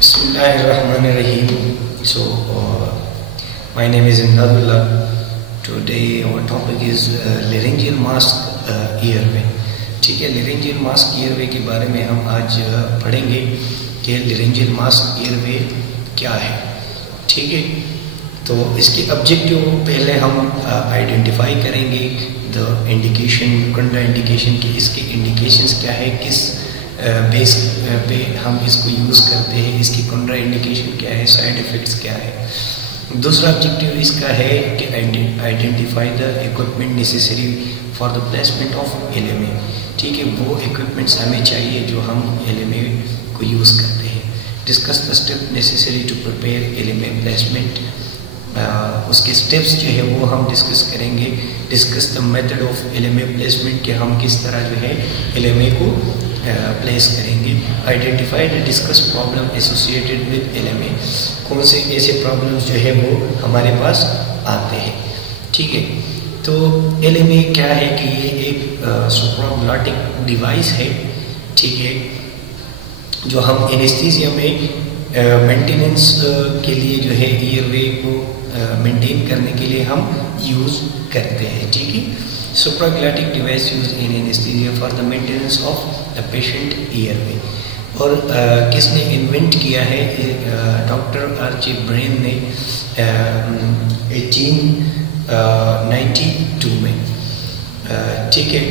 Bismillahirrahmanirrahim. My name is Imdadullah. Today our topic is laryngeal mask earway. ठीक है, laryngeal mask earway के बारे में हम आज पढ़ेंगे कि laryngeal mask earway क्या है. ठीक है, तो इसके ऑब्जेक्टिव पहले हम आइडेंटिफाई करेंगे. द इंडिकेशन, कंट्रा इंडिकेशन की इसके इंडिकेशंस क्या है, किस बेस पे हम इसको यूज़ करते हैं, इसकी कंट्रा इंडिकेशन क्या है, साइड इफ़ेक्ट्स क्या है. दूसरा ऑब्जेक्टिव इसका है कि identify the equipment necessary for the placement of LMA. ठीक है, वो इक्विपमेंट्स हमें चाहिए जो हम LMA को यूज़ करते हैं. Discuss the step necessary to prepare LMA placement. उसके स्टेप्स जो है वो हम डिस्कस करेंगे. Discuss the method of LMA placement, कि हम किस तरह जो है LMA को प्लेस करेंगे. Identify the discuss problem associated with LMA. कौन से ऐसे प्रॉब्लम्स जो है वो हमारे पास आते हैं. ठीक है, तो LMA क्या है कि ये एक सुप्राग्लॉटिक डिवाइस है. ठीक है, जो हम एनेस्थीसिया में मेंटेनेंस के लिए जो है एयरवे को मेंटेन करने के लिए हम यूज़ करते हैं. ठीक है, supraglottic device use in anaesthesia for the maintenance of the patient airway. और किसने इन्वेंट किया है? डॉक्टर आर्ची ब्रेन ने 1892 में. ठीक है,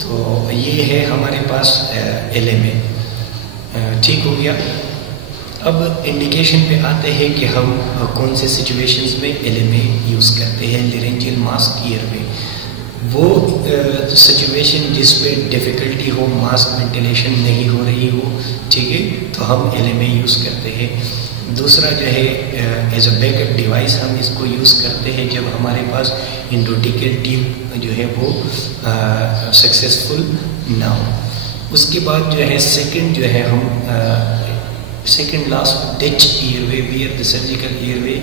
तो ये है हमारे पास LMA. ठीक हो गया. अब इंडिकेशन पे आते हैं कि हम कौन से सिचुएशंस में LMA यूज़ करते हैं, लैरिंजियल मास्क एयरवे. वो सिचुएशन जिसपे डिफ़िकल्टी हो, मास्क वेंटिलेशन नहीं हो रही हो, ठीक है, तो हम LMA यूज़ करते हैं. दूसरा जो है एज अ बैकअप डिवाइस हम इसको यूज़ करते हैं जब हमारे पास इंट्रोटिकल ट्यूब जो है वो सक्सेसफुल ना हो. उसके बाद जो है सेकंड जो है हम second last ditch airway, where the surgical airway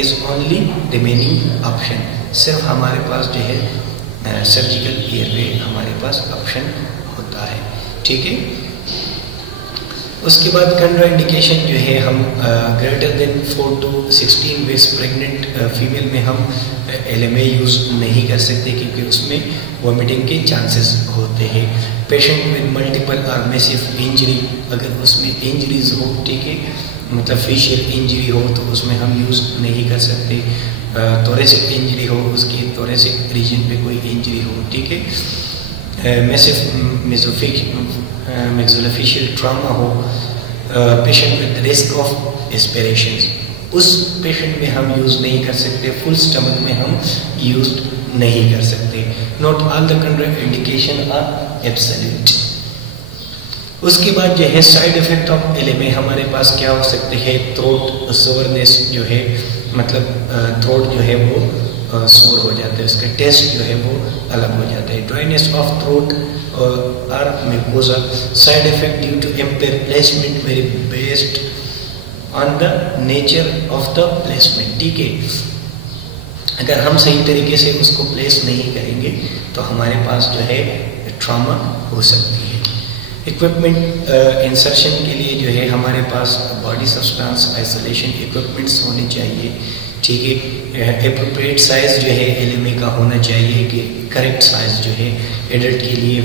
is only remaining option. सिर्फ हमारे पास जो है सर्जिकल एयरवे हमारे पास ऑप्शन होता है. ठीक है, उसके बाद कंट्रा इंडिकेशन जो है हम greater than 4 to 16 weeks pregnant female में हम LMA यूज़ नहीं कर सकते क्योंकि उसमें वॉमिटिंग के चांसेस होते हैं. पेशेंट विद मल्टीपल और मैसिव इंजरी, अगर उसमें इंजरीज हो, ठीक है, मतलब फेशियल इंजरी हो तो उसमें हम यूज़ नहीं कर सकते. थोरेसिक इंजरी हो, उसकी थोरेसिक रीजन पे कोई इंजरी हो, ठीक है, मैसिव मैक्सिलोफेशियल ट्रॉमा हो, patient with risk of aspiration, उस पेशेंट में हम यूज़ नहीं कर सकते. फुल स्टमक में हम यूज़ नहीं कर सकते. Not all the contraindication are absolute. उसके बाद जो है साइड इफेक्ट ऑफ LMA हमारे पास क्या हो सकते हैं? थ्रोट सोरनेस जो है, मतलब थ्रोट जो है वो सोर हो जाता है, उसका टेस्ट जो है वो अलग हो जाता है. ड्राइनेस ऑफ थ्रोट और mucosa. Side effect due to impair placement vary based on the nature of the placement. ठीक है, अगर हम सही तरीके से उसको प्लेस नहीं करेंगे तो हमारे पास जो है ट्रॉमा हो सकती है. इक्विपमेंट इंसर्शन के लिए जो है हमारे पास बॉडी सब्सटेंस आइसोलेशन इक्विपमेंट्स होने चाहिए. ठीक है, एप्रोप्रिएट साइज जो है LMA का होना चाहिए, कि करेक्ट साइज जो है एडल्ट के लिए,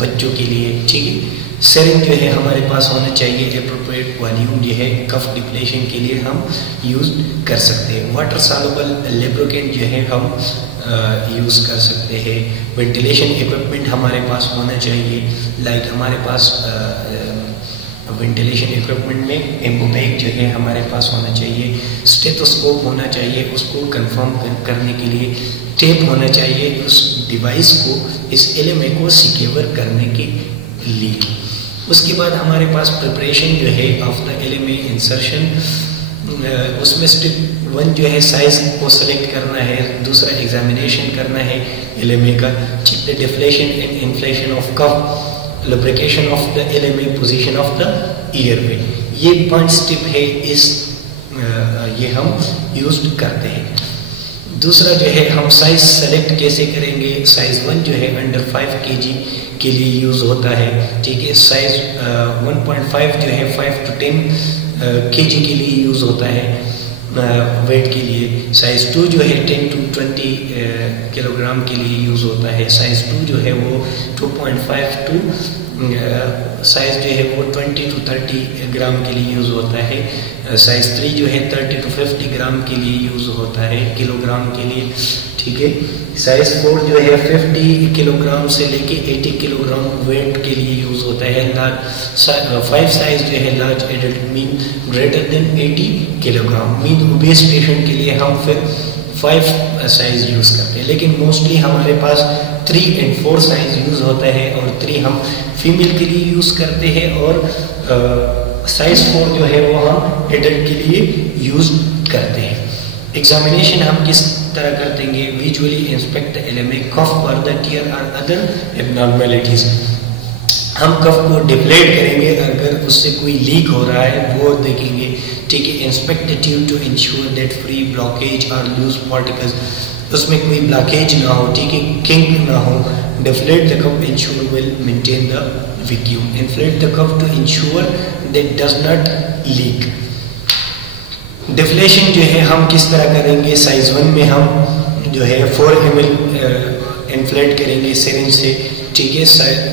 बच्चों के लिए. ठीक है, सेरिंग जो है हमारे पास होना चाहिए. एप्रोप्रिएट वॉल्यूम जो है कफ डिप्लेशन के लिए हम यूज़ कर सकते हैं. वाटर सॉल्युबल लुब्रिकेंट जो है हम यूज़ कर सकते हैं. वेंटिलेशन इक्विपमेंट हमारे पास होना चाहिए. लाइक हमारे पास वेंटिलेशन इक्विपमेंट में एम्बोबैग जो है हमारे पास होना चाहिए. स्टेथोस्कोप होना चाहिए, उसको कंफर्म करने के लिए. टेप होना चाहिए उस डिवाइस को, इस LMA को सिक्योर करने के लिए. उसके बाद हमारे पास प्रिपरेशन जो है ऑफ द LMA इंसर्शन, उसमें स्टेप 1 जो है साइज को सेलेक्ट करना है. दूसरा एग्जामिनेशन करना है LMA का. Check the deflation and inflation of cuff, lubrication of the LMA, position of the airway. ये 5 स्टेप है, ये हम यूज करते हैं. दूसरा जो है हम साइज सेलेक्ट कैसे करेंगे, साइज 1 जो है अंडर 5 kg के लिए यूज होता है, ठीक है। साइज 1.5 जो है 5 to 10 kg के लिए यूज होता है वेट के लिए। साइज 2 जो है 10 to 20 किलोग्राम के लिए यूज होता है। साइज 2 जो है वो 2.5 to साइज जो है वो 20 to 30 ग्राम के लिए यूज होता है। साइज 3 जो है 30 to 50 ग्राम के लिए यूज होता है, किलोग्राम के लिए, ठीक है। साइज 4 जो है 50 किलोग्राम से लेके 80 किलोग्राम वेट के लिए यूज होता है। 5 साइज जो है large adult mean greater than 80 kilogram, mean obese patient के लिए हम फिर 5 साइज यूज करते हैं, लेकिन मोस्टली हमारे पास 3 and 4 साइज यूज होता है, और 3 हम फीमेल के लिए यूज करते हैं, और साइज 4 जो है वो हम एडल्ट के लिए यूज करते हैं। एग्जामिनेशन हम किस तरह करते हैं, विजुअली इंस्पेक्ट द LMA कफ और द टीयर और अदर एबनॉर्मेलिटीज। हम कफ को डिफ्लेट करेंगे, अगर उससे कोई लीक हो रहा है वो देखेंगे, ठीक है। Inspect the tube to ensure that free blockage और लूज पार्टिकल्स, उसमें कोई ब्लॉकेज ना हो, ठीक है, किंक ना हो। Deflate the cuff ensure will maintain the vacuum. Inflate the cuff to ensure that does not leak. Deflation जो है हम किस तरह करेंगे, साइज 1 में हम जो है 4 ml इन्फ्लेट करेंगे सिरिंज से, ठीक है।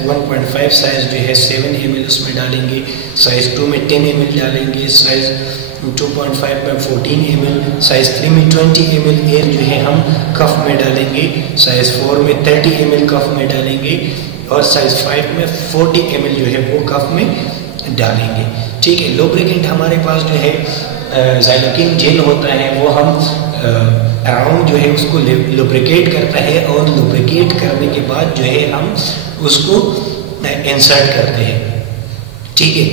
1.5 साइज जो है 7 ml उसमें डालेंगे। साइज 2 में 10 ml डालेंगे। साइज 2.5 में 14 ml। साइज 3 में 20 ml एयर जो है हम कफ में डालेंगे। साइज 4 में 30 ml कफ में डालेंगे, और साइज 5 में 40 ml जो है वो कफ में डालेंगे, ठीक है। लुब्रिकेंट हमारे पास जो है ज़ाइलोकेन जेल होता है, वो हम अराउंड जो है उसको लुब्रिकेट करता है, और लुब्रिकेट करने के बाद जो है हम उसको इंसर्ट करते हैं, ठीक है।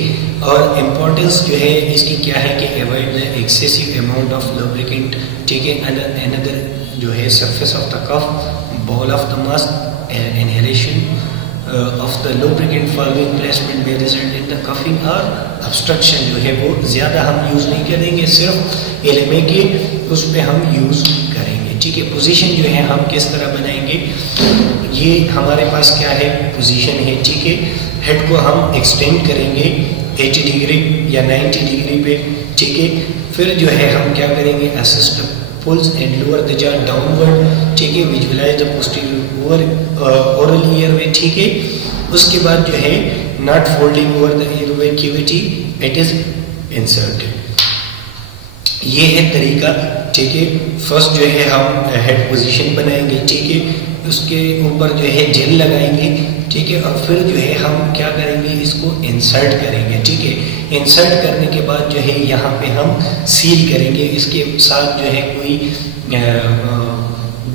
और इम्पोर्टेंस जो है इसकी क्या है कि avoid the excessive amount of lubricant, ठीक है। अनदर जो है surface of the cuff, ball of the mask, inhalation of the lubricant following placement may result in the coughing or obstruction, जो है वो ज़्यादा हम यूज़ नहीं करेंगे, सिर्फ LMA के उस पर हम यूज़ करेंगे, ठीक है। पोजीशन जो है हम किस तरह बनाएंगे, ये हमारे पास क्या है, पोजीशन है, ठीक है। हेड को हम एक्सटेंड करेंगे 80 डिग्री या 90 डिग्री पे, ठीक है। फिर जो है हम क्या करेंगे, assist pulls and lower the jaw downward, ठीक है। Visualise the posterior oral airway, ठीक है। उसके बाद जो है not folding over the airway cavity, it is inserted. ये है तरीका, ठीक है। फर्स्ट जो है हम हेड पोजीशन बनाएंगे, ठीक है। उसके ऊपर जो है जेल लगाएंगे, ठीक है। और फिर जो है हम क्या करेंगे, इसको इंसर्ट करेंगे, ठीक है। इंसर्ट करने के बाद जो है यहाँ पे हम सील करेंगे, इसके साथ जो है कोई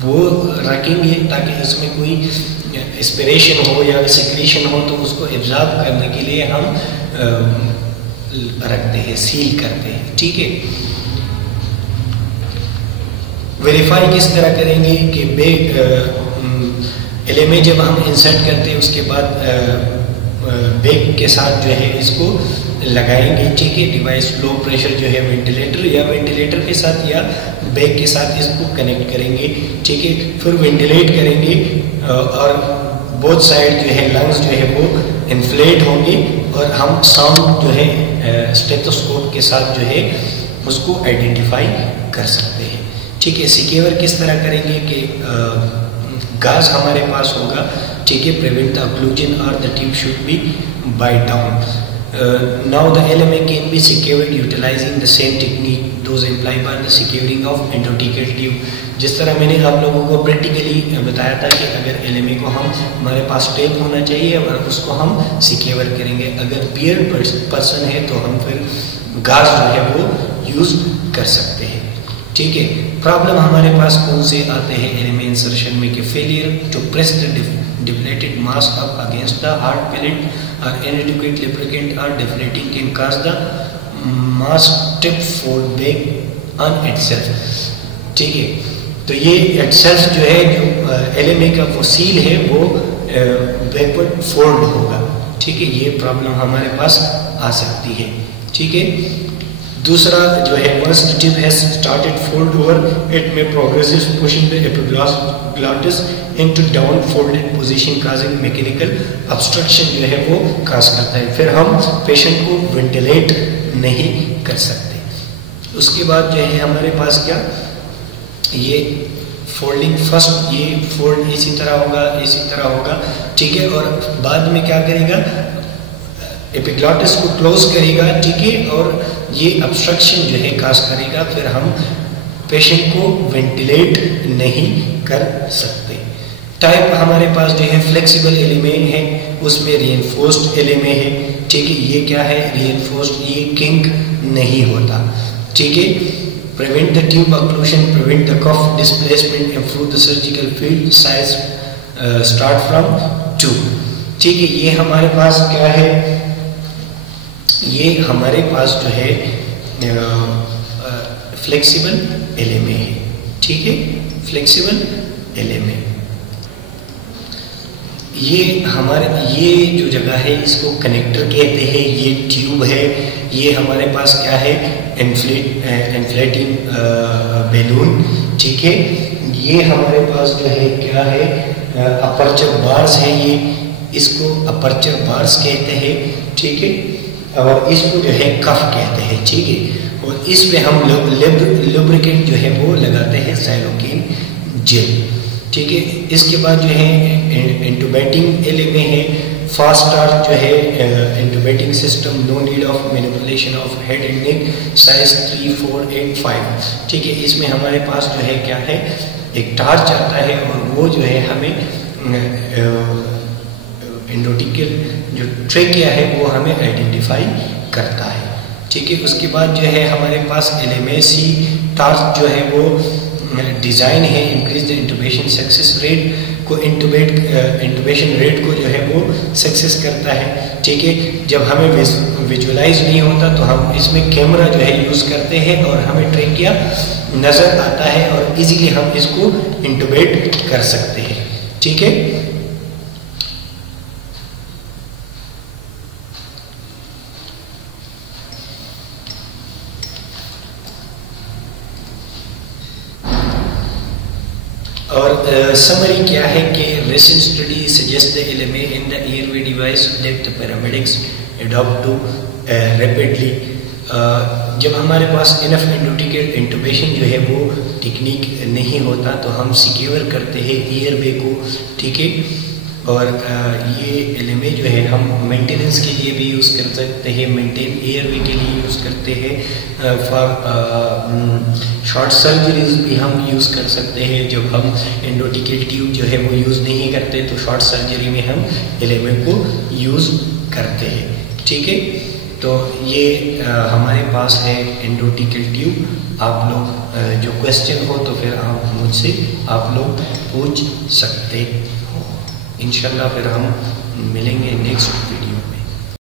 वो रखेंगे ताकि इसमें कोई एस्पिरेशन हो या सिक्रीशन हो तो उसको एब्जॉर्ब करने के लिए हम रखते हैं, सील करते हैं, ठीक है। वेरीफाई किस तरह करेंगे कि LMA जब हम इंसर्ट करते हैं उसके बाद बैग के साथ जो है इसको लगाएंगे, ठीक है। डिवाइस लो प्रेशर जो है वेंटिलेटर या वेंटिलेटर के साथ या बैग के साथ इसको कनेक्ट करेंगे, ठीक है। फिर वेंटिलेट करेंगे, और बोथ साइड जो है लंग्स जो है वो इन्फ्लेट होंगे, और हम साउंड जो है स्टेथोस्कोप के साथ जो है उसको आइडेंटिफाई कर सकते हैं, ठीक है। सिक्योर किस तरह करेंगे कि गैस हमारे पास होगा, ठीक है। प्रिवेंट द ऑक्लूजन और the tube should be bite down. Now the LMA can be secured utilizing the same technique those implied by the securing of endothecal tube। जिस तरह मैंने आप लोगों को प्रैक्टिकली बताया था कि अगर LMA को हम हमारे पास टेप होना चाहिए और उसको हम सिक्योर करेंगे। अगर बियर्ड पर्सन है तो हम फिर गैस जो है वो यूज कर सकते हैं, ठीक है। प्रॉब्लम हमारे पास कौन से आते हैं LMA इंसर्शन में कि failure to press the deflated mask up against the hard palate or inadequate lubricant or deflating can cause the mask tip fold back on itself, ठीक है। तो ये itself जो है जो LMA का वो सील है वो बैकवर्ड फोल्ड होगा, ठीक है। ये प्रॉब्लम हमारे पास आ सकती है, ठीक है। दूसरा जो है once the tube has started fold over it may progressively pushing the epiglottis into down folded position causing mechanical obstruction जो है वो काज करता है। फिर हम पेशेंट को वेंटिलेट नहीं कर सकते। उसके बाद जो है हमारे पास क्या, ये फोल्डिंग फर्स्ट ये फोल्ड इसी तरह होगा, ठीक है, और बाद में क्या करेगा, एपिग्लॉटिस को क्लोज करेगा, ठीक है, और ये ऑब्स्ट्रक्शन जो है काज करेगा। फिर हम पेशेंट को वेंटिलेट नहीं कर सकते। टाइप हमारे पास जो है फ्लेक्सिबल एलिमेंट है, उसमें रीइंफोर्स्ड एलिमेंट है, ठीक है, ये क्या है रीइंफोर्स्ड, ये किंक नहीं होता, ठीक है। Prevent the tube occlusion, prevent the cuff displacement, improve the surgical field size start from 2, ठीक है। ये हमारे पास क्या है, ये हमारे पास जो है फ्लेक्सिबल एलिमेंट है, ठीक है, फ्लेक्सिबल एलिमेंट। ये जो जगह है इसको कनेक्टर कहते हैं, ये ट्यूब है, ये हमारे पास क्या है इन्फ्लेटिंग बैलून, ठीक है। ये हमारे पास जो है क्या है अपर्चर बार्स है, ये इसको अपर्चर बार्स कहते हैं, ठीक है, और इसको जो है कफ कहते हैं, ठीक है। और इस पे हम लुब्रिकेंट जो है वो लगाते हैं साइलोकिन जेल, ठीक है। इसके बाद जो है इंटुबेटिंग एलिमेंट है, फास्ट स्टार्ट जो है intubating system, no need of manipulation of head and neck, size 3, 4, 8, 5, ठीक है। इसमें हमारे पास जो है क्या है एक टार्च आता है और वो जो है हमें एंडोटिकल जो ट्रेकिया है वो हमें आइडेंटिफाई करता है, ठीक है। उसके बाद जो है हमारे पास एलएमएसी टास्क जो है वो डिजाइन है, इंक्रीज द इंटुबेशन सक्सेस रेट को, इंटुबेशन रेट को जो है वो सक्सेस करता है, ठीक है। जब हमें विजुअलाइज नहीं होता तो हम इसमें कैमरा जो है यूज करते हैं और हमें ट्रेकिया नजर आता है और इजीली हम इसको इंटुबेट कर सकते हैं, ठीक है। और समरी क्या है कि recent study suggests the LMA in the airway device that the paramedics adopt to rapidly। जब हमारे पास इनफ एंडोटिकल इंटुबेशन जो है वो टेक्निक नहीं होता तो हम सिक्योर करते हैं एयरवे को, ठीक है। और ये एलएमए जो है हम मेंटेनेंस के लिए भी यूज़ कर सकते हैं, मेंटेन एयरवे के लिए यूज़ करते हैं, फॉर शॉर्ट सर्जरीज भी हम यूज़ कर सकते हैं। जब हम एंडोटिकल ट्यूब जो है वो यूज़ नहीं करते तो शॉर्ट सर्जरी में हम एलएमए को यूज़ करते हैं, ठीक है। तो ये हमारे पास है एंडोटिकल ट्यूब। आप लोग जो क्वेश्चन हो तो फिर आप मुझसे आप लोग पूछ सकते हो। इंशाल्लाह फिर हम मिलेंगे नेक्स्ट वीडियो में।